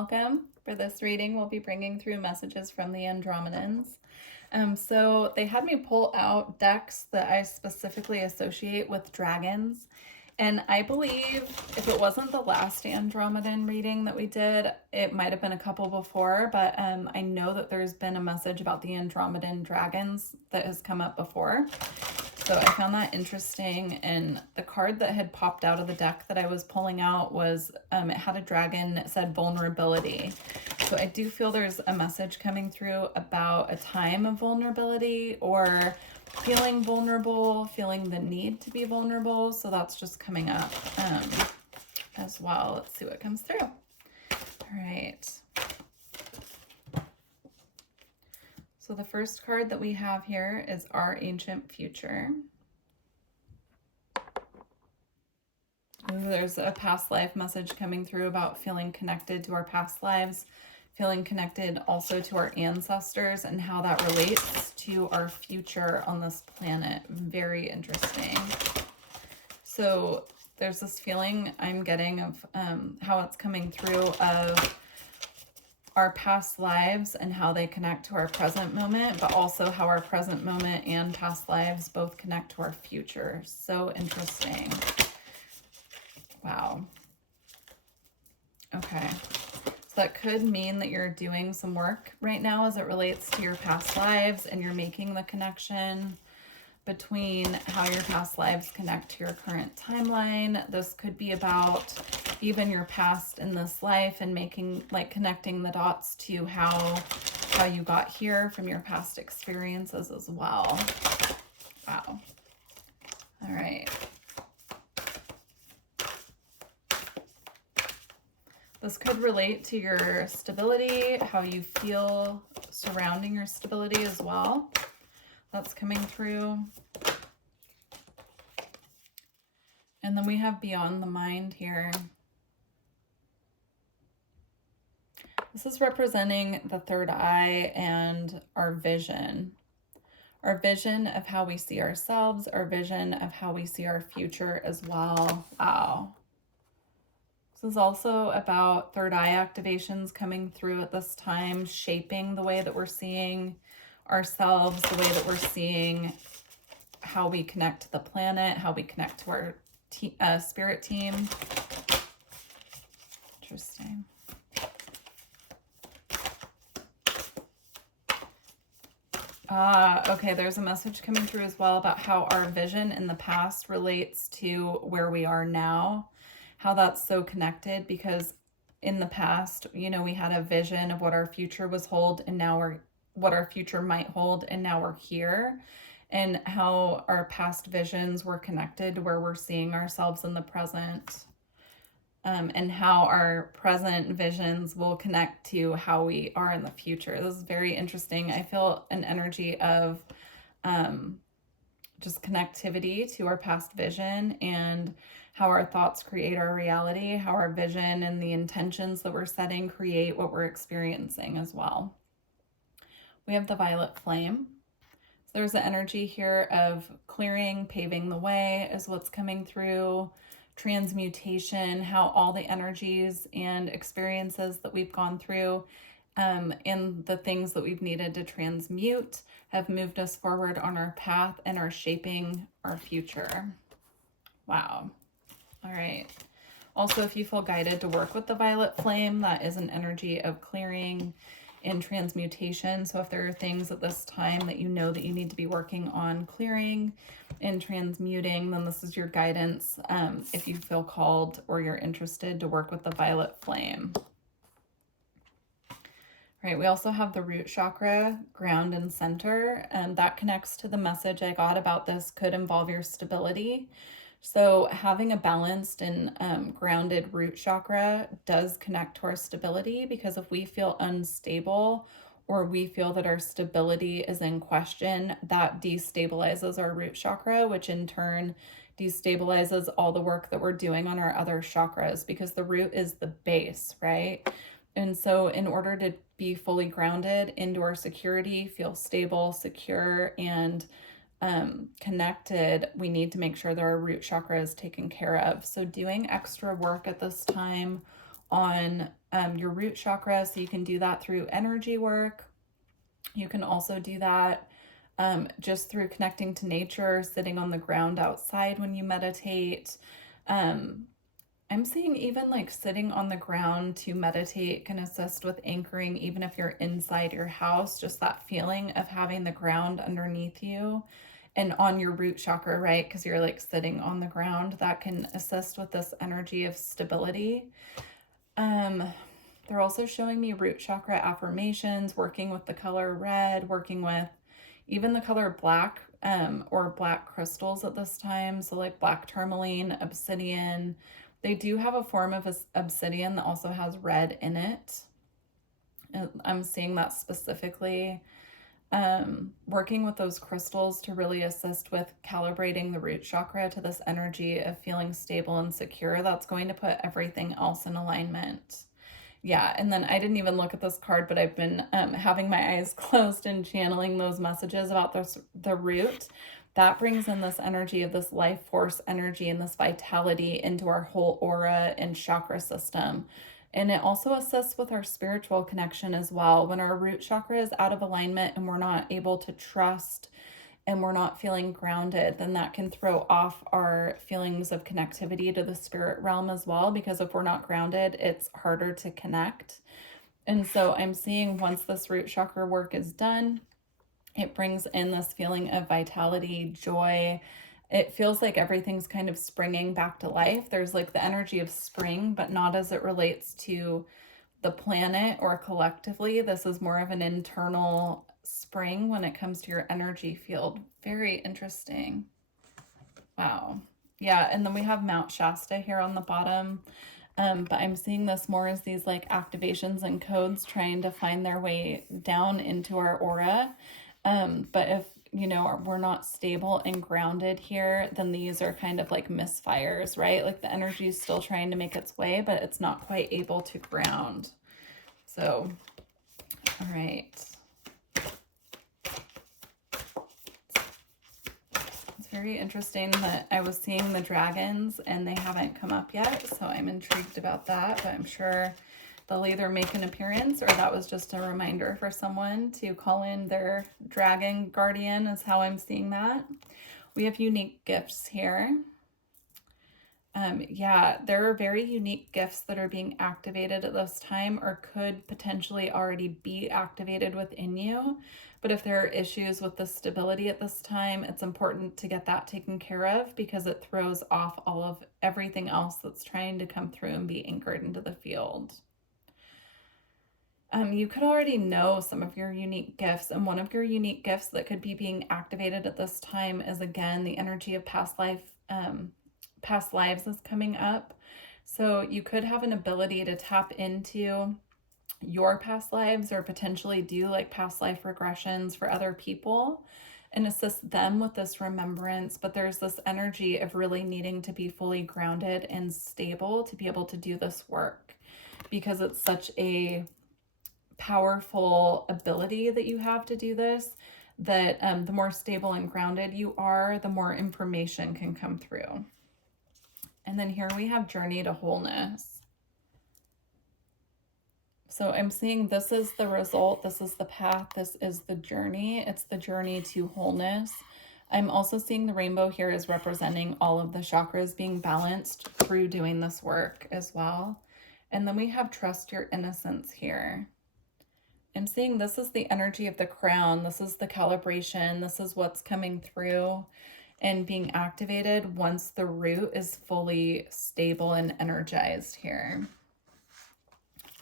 welcome. For this reading, we'll be bringing through messages from the Andromedans. So they had me pull out decks that I specifically associate with dragons. And I believe if it wasn't the last Andromedan reading that we did, it might have been a couple before, but I know that there's been a message about the Andromedan dragons that has come up before. So I found that interesting, and the card that had popped out of the deck that I was pulling out was, it had a dragon that said vulnerability. So I do feel there's a message coming through about a time of vulnerability or feeling vulnerable, feeling the need to be vulnerable. So that's just coming up as well. Let's see what comes through. All right. So the first card that we have here is Our Ancient Future. Ooh, there's a past life message coming through about feeling connected to our past lives, feeling connected also to our ancestors and how that relates to our future on this planet. Very interesting. So there's this feeling I'm getting of how it's coming through of our past lives and how they connect to our present moment, but also how our present moment and past lives both connect to our future. So interesting. Wow. Okay. So that could mean that you're doing some work right now as it relates to your past lives, and you're making the connection between how your past lives connect to your current timeline. This could be about even your past in this life and making, like, connecting the dots to how you got here from your past experiences as well. Wow. All right. This could relate to your stability, how you feel surrounding your stability as well. That's coming through. And then we have Beyond the Mind here. This is representing the third eye and our vision. Our vision of how we see ourselves, our vision of how we see our future as well. Wow. This is also about third eye activations coming through at this time, shaping the way that we're seeing ourselves, the way that we're seeing how we connect to the planet, how we connect to our spirit team. Interesting. Okay, there's a message coming through as well about how our vision in the past relates to where we are now, how that's so connected, because in the past, you know, we had a vision of what our future was hold, and now what our future might hold, and now we're here, and how our past visions were connected to where we're seeing ourselves in the present. And how our present visions will connect to how we are in the future. This is very interesting. I feel an energy of just connectivity to our past vision and how our thoughts create our reality, how our vision and the intentions that we're setting create what we're experiencing as well. We have the Violet Flame. So there's the energy here of clearing, paving the way is what's coming through. Transmutation, how all the energies and experiences that we've gone through and the things that we've needed to transmute have moved us forward on our path and are shaping our future. Wow. All right. Also, if you feel guided to work with the Violet Flame, that is an energy of clearing and transmutation. So if there are things at this time that you know that you need to be working on clearing and transmuting, then this is your guidance if you feel called or you're interested to work with the Violet Flame. Right, we also have the root chakra, ground and center, and that connects to the message I got about this could involve your stability. So having a balanced and grounded root chakra does connect to our stability, because if we feel unstable or we feel that our stability is in question, that destabilizes our root chakra, which in turn destabilizes all the work that we're doing on our other chakras, because the root is the base, right? And so in order to be fully grounded into our security, feel stable, secure, and connected, we need to make sure that our root chakra is taken care of. So doing extra work at this time on your root chakra. So you can do that through energy work. You can also do that just through connecting to nature, sitting on the ground outside when you meditate. I'm seeing even like sitting on the ground to meditate can assist with anchoring, even if you're inside your house, just that feeling of having the ground underneath you and on your root chakra, right? Because you're like sitting on the ground, that can assist with this energy of stability. They're also showing me root chakra affirmations, working with the color red, working with even the color black, or black crystals at this time. So like black tourmaline, obsidian. They do have a form of obsidian that also has red in it. I'm seeing that specifically. Working with those crystals to really assist with calibrating the root chakra to this energy of feeling stable and secure. That's going to put everything else in alignment. Yeah, and then I didn't even look at this card, but I've been having my eyes closed and channeling those messages about the root. That brings in this energy of this life force energy and this vitality into our whole aura and chakra system. And it also assists with our spiritual connection as well. When our root chakra is out of alignment and we're not able to trust and we're not feeling grounded, then that can throw off our feelings of connectivity to the spirit realm as well, because if we're not grounded, it's harder to connect. And so I'm seeing once this root chakra work is done, it brings in this feeling of vitality, joy. It feels like everything's kind of springing back to life. There's like the energy of spring, but not as it relates to the planet or collectively. This is more of an internal spring when it comes to your energy field. Very interesting. Wow. Yeah, and then we have Mount Shasta here on the bottom. But I'm seeing this more as these like activations and codes trying to find their way down into our aura. But if, you know, we're not stable and grounded here, then these are kind of like misfires, right? Like the energy is still trying to make its way, but it's not quite able to ground. So, all right. It's very interesting that I was seeing the dragons and they haven't come up yet. So I'm intrigued about that, but I'm sure they'll either make an appearance or that was just a reminder for someone to call in their dragon guardian, is how I'm seeing that. We have unique gifts here. Yeah, there are very unique gifts that are being activated at this time or could potentially already be activated within you. But if there are issues with the stability at this time, it's important to get that taken care of because it throws off all of everything else that's trying to come through and be anchored into the field. You could already know some of your unique gifts, and one of your unique gifts that could be being activated at this time is, again, the energy of past lives is coming up. So you could have an ability to tap into your past lives or potentially do like past life regressions for other people and assist them with this remembrance. But there's this energy of really needing to be fully grounded and stable to be able to do this work because it's such a powerful ability that you have to do this, that the more stable and grounded you are, the more information can come through. And then here we have journey to wholeness. So I'm seeing this is the result, this is the path, this is the journey. It's the journey to wholeness. I'm also seeing the rainbow here is representing all of the chakras being balanced through doing this work as well. And then we have trust your innocence here. I'm seeing this is the energy of the crown. This is the calibration. This is what's coming through and being activated once the root is fully stable and energized here.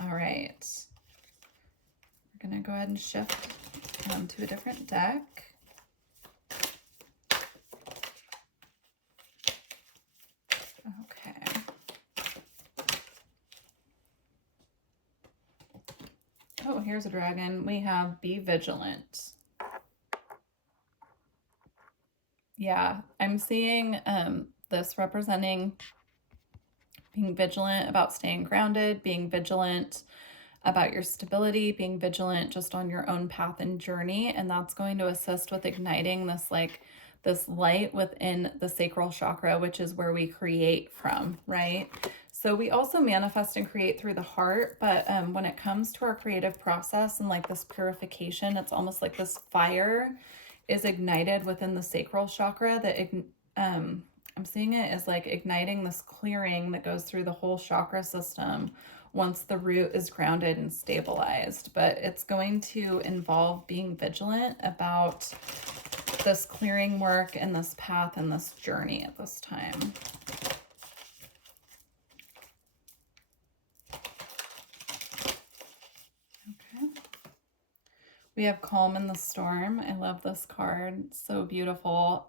All right. We're going to go ahead and shift to a different deck. Okay. Oh, here's a dragon. We have be vigilant. Yeah, I'm seeing this representing being vigilant about staying grounded, being vigilant about your stability, being vigilant just on your own path and journey. And that's going to assist with igniting this light within the sacral chakra, which is where we create from, right? So we also manifest and create through the heart, but when it comes to our creative process and like this purification, it's almost like this fire is ignited within the sacral chakra that I'm seeing it as like igniting this clearing that goes through the whole chakra system once the root is grounded and stabilized. But it's going to involve being vigilant about this clearing work and this path and this journey at this time. We have Calm in the Storm. I love this card. It's so beautiful.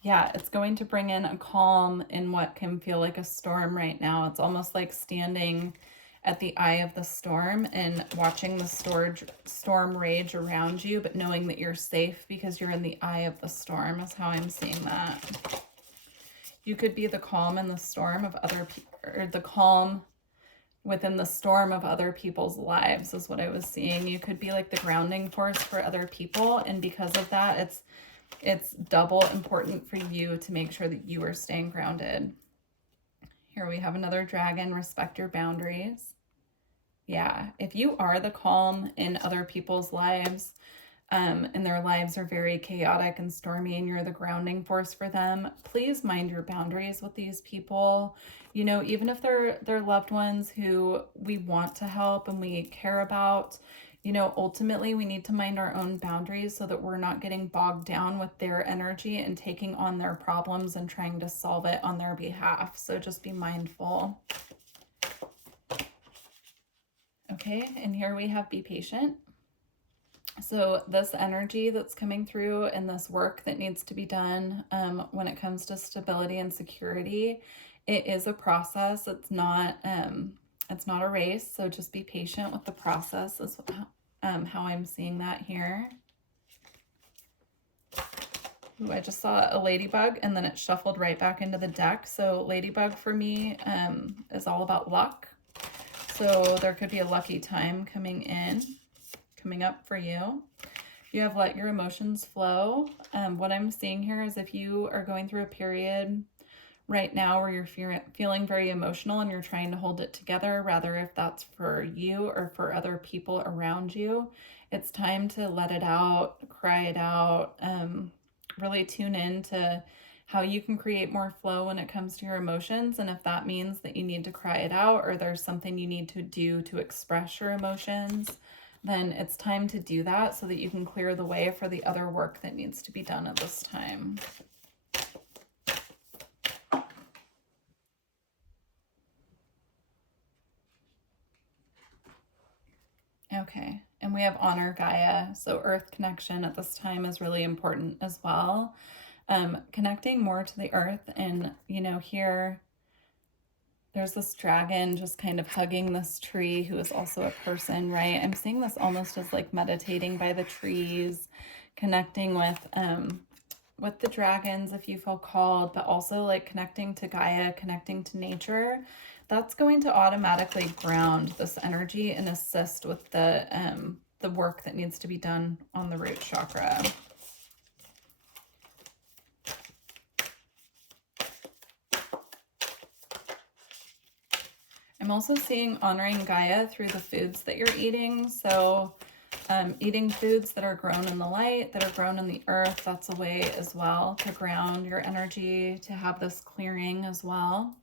Yeah, it's going to bring in a calm in what can feel like a storm right now. It's almost like standing at the eye of the storm and watching the storm rage around you, but knowing that you're safe because you're in the eye of the storm is how I'm seeing that. You could be the calm in the storm of other people, or the calm within the storm of other people's lives is what I was seeing. You could be like the grounding force for other people, and because of that, it's double important for you to make sure that you are staying grounded. Here we have another dragon. Respect your boundaries. Yeah, if you are the calm in other people's lives, and their lives are very chaotic and stormy, and you're the grounding force for them, please mind your boundaries with these people. You know, even if they're loved ones who we want to help and we care about, you know, ultimately we need to mind our own boundaries so that we're not getting bogged down with their energy and taking on their problems and trying to solve it on their behalf. So just be mindful. Okay, and here we have be patient. So this energy that's coming through and this work that needs to be done when it comes to stability and security, it is a process. It's not a race. So just be patient with the process is how I'm seeing that here. Ooh, I just saw a ladybug and then it shuffled right back into the deck. So ladybug for me is all about luck. So there could be a lucky time coming up for you. You have let your emotions flow. What I'm seeing here is if you are going through a period right now where you're feeling very emotional and you're trying to hold it together, rather if that's for you or for other people around you, it's time to let it out, cry it out, really tune in to how you can create more flow when it comes to your emotions. And if that means that you need to cry it out or there's something you need to do to express your emotions, then it's time to do that so that you can clear the way for the other work that needs to be done at this time. Okay, and we have honor Gaia. So earth connection at this time is really important as well. Connecting more to the earth, and you know, here there's this dragon just kind of hugging this tree who is also a person, right? I'm seeing this almost as like meditating by the trees, connecting with the dragons if you feel called, but also like connecting to Gaia, connecting to nature. That's going to automatically ground this energy and assist with the work that needs to be done on the root chakra. I'm also seeing honoring Gaia through the foods that you're eating. So eating foods that are grown in the light, that are grown in the earth, that's a way as well to ground your energy, to have this clearing as well.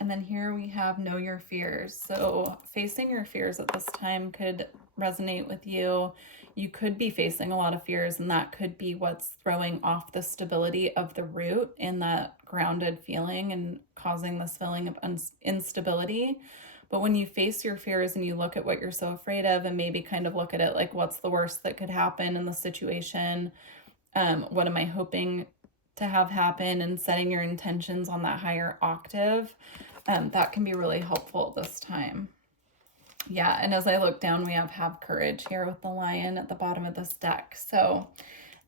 And then here we have know your fears. So facing your fears at this time could resonate with you. You could be facing a lot of fears, and that could be what's throwing off the stability of the root in that grounded feeling and causing this feeling of instability. But when you face your fears and you look at what you're so afraid of and maybe kind of look at it like, what's the worst that could happen in the situation? What am I hoping to have happen? And setting your intentions on that higher octave, that can be really helpful this time. Yeah, and as I look down, we have courage here with the lion at the bottom of this deck. So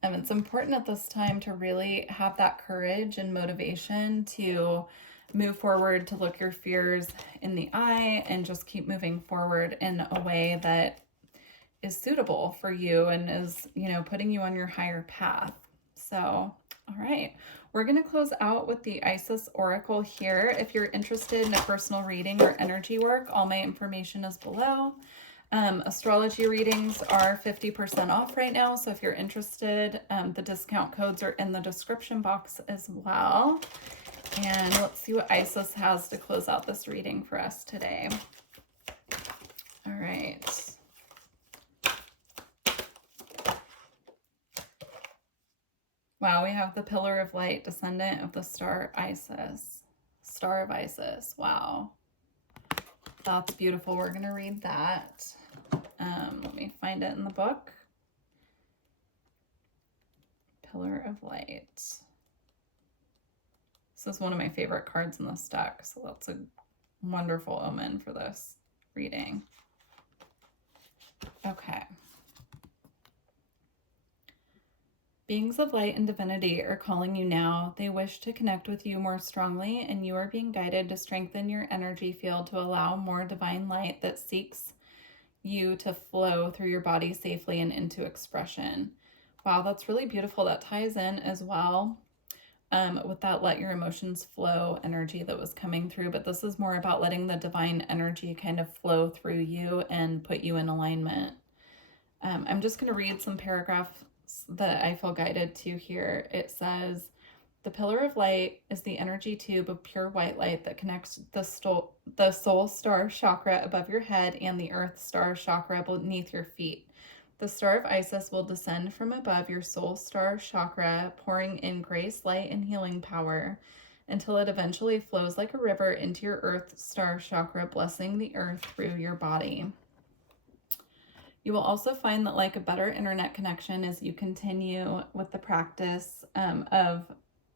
it's important at this time to really have that courage and motivation to move forward, to look your fears in the eye and just keep moving forward in a way that is suitable for you and is, you know, putting you on your higher path. So All right, we're going to close out with the Isis Oracle here. If you're interested in a personal reading or energy work, all my information is below. Astrology readings are 50% off right now, so if you're interested, the discount codes are in the description box as well. And let's see what Isis has to close out this reading for us today. All right. Wow, we have the Pillar of Light, descendant of the star Isis. Star of Isis. Wow. That's beautiful. We're going to read that. Let me find it in the book. Pillar of Light. This is one of my favorite cards in this deck, so that's a wonderful omen for this reading. Okay. Beings of light and divinity are calling you now. They wish to connect with you more strongly, and you are being guided to strengthen your energy field to allow more divine light that seeks you to flow through your body safely and into expression. Wow, that's really beautiful. That ties in as well with that let your emotions flow energy that was coming through, but this is more about letting the divine energy kind of flow through you and put you in alignment. I'm just going to read some paragraphs that I feel guided to here. It says, the pillar of light is the energy tube of pure white light that connects the soul star chakra above your head and the earth star chakra beneath your feet. The star of Isis will descend from above your soul star chakra, pouring in grace, light, and healing power until it eventually flows like a river into your earth star chakra, blessing the earth through your body. You will also find that like a better internet connection as you continue with the practice of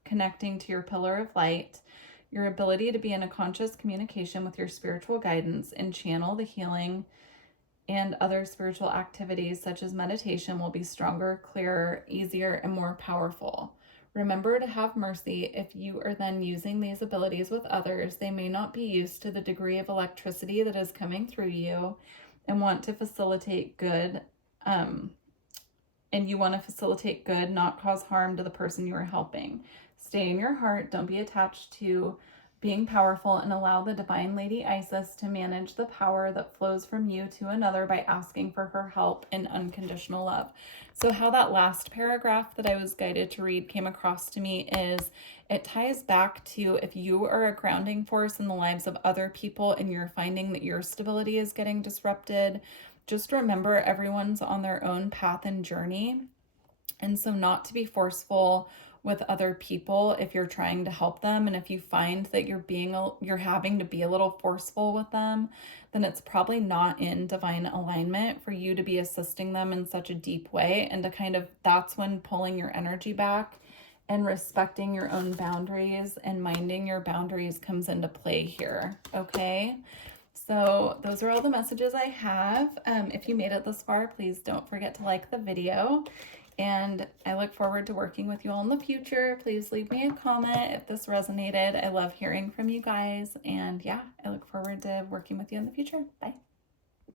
connecting to your pillar of light, your ability to be in a conscious communication with your spiritual guidance and channel the healing and other spiritual activities such as meditation will be stronger, clearer, easier, and more powerful. Remember to have mercy. If you are then using these abilities with others, they may not be used to the degree of electricity that is coming through you and want to facilitate good, and you want to facilitate good, not cause harm to the person you are helping. Stay in your heart. Don't be attached to being powerful, and allow the divine Lady Isis to manage the power that flows from you to another by asking for her help in unconditional love. So how that last paragraph that I was guided to read came across to me is it ties back to if you are a grounding force in the lives of other people and you're finding that your stability is getting disrupted, just remember everyone's on their own path and journey. And so not to be forceful with other people if you're trying to help them, and if you find that you're having to be a little forceful with them, then it's probably not in divine alignment for you to be assisting them in such a deep way. And to kind of, that's when pulling your energy back and respecting your own boundaries and minding your boundaries comes into play here. Okay, so those are all the messages I have. If you made it this far, please don't forget to like the video. And I look forward to working with you all in the future. Please leave me a comment if this resonated. I love hearing from you guys. And yeah, I look forward to working with you in the future. Bye.